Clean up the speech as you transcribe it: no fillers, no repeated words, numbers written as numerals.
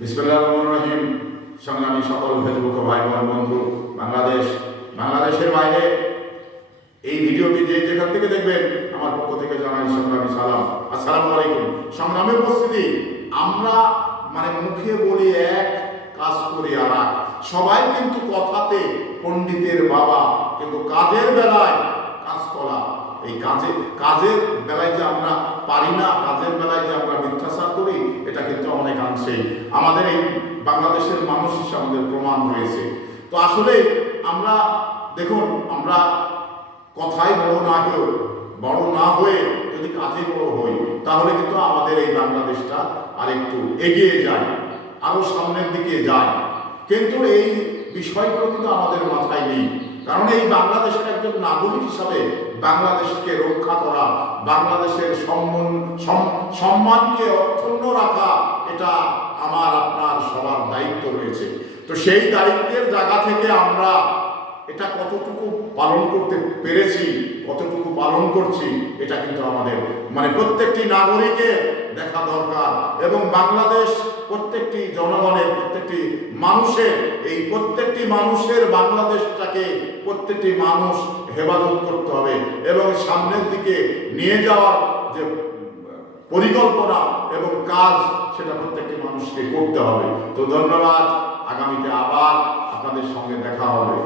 বিসমিল্লাহির রহমানির রহিম। সংগ্রামী সকল ফেসবুক ভাই বোন বন্ধু, বাংলাদেশের বাইরে এই ভিডিওটি যে যেখান থেকে দেখবেন আমার পক্ষ থেকে জানাই সংগ্রামী সালাম, আসসালামু আলাইকুম। সংগ্রামী উপস্থিতি, আমরা মুখে বলি এক, কাজ করি আর এক। সবাই কিন্তু কথাতে পণ্ডিতের বাবা, কিন্তু কাজের বেলায় কাজ করা, এই কাজের বেলায় যে আমরা পারি না, কাজের বেলায় যে আমরা মিথ্যাচার করি, এটা কিন্তু অনেকাংশেই আমাদের এই বাংলাদেশের মানুষ হিসেবে আমাদের প্রমাণ রয়েছে। তো আসলে আমরা দেখুন, আমরা কথায় বড় না হয়ে যদি কাজে বড় হই, তাহলে কিন্তু আমাদের এই বাংলাদেশটা আরেকটু এগিয়ে যায়, আরো সামনের দিকে যায়। কিন্তু এই বিষয়গুলো কিন্তু আমাদের মাথায় নেই। কারণ এই বাংলাদেশের একজন নাগরিক হিসাবে বাংলাদেশকে রক্ষা করা, বাংলাদেশের সম্মানকে অক্ষুণ্ণ রাখা, এটা আমার আপনার সবার দায়িত্ব রয়েছে। তো সেই দায়িত্বের জায়গা থেকে আমরা এটা কতটুকু পালন করতে পেরেছি, কতটুকু পালন করছি, এটা কিন্তু আমাদের প্রত্যেকটি নাগরিকের দেখা দরকার। এবং বাংলাদেশ প্রত্যেকটি জনগণের, প্রত্যেকটি মানুষের, এই প্রত্যেকটি মানুষের বাংলাদেশটাকে প্রত্যেকটি মানুষ হেফাজত করতে হবে এবং সামনের দিকে নিয়ে যাওয়ার যে পরিকল্পনা এবং কাজ, সেটা প্রত্যেকটি মানুষকে করতে হবে। তো ধন্যবাদ। আগামীতে আবার আপনাদের সঙ্গে দেখা হবে।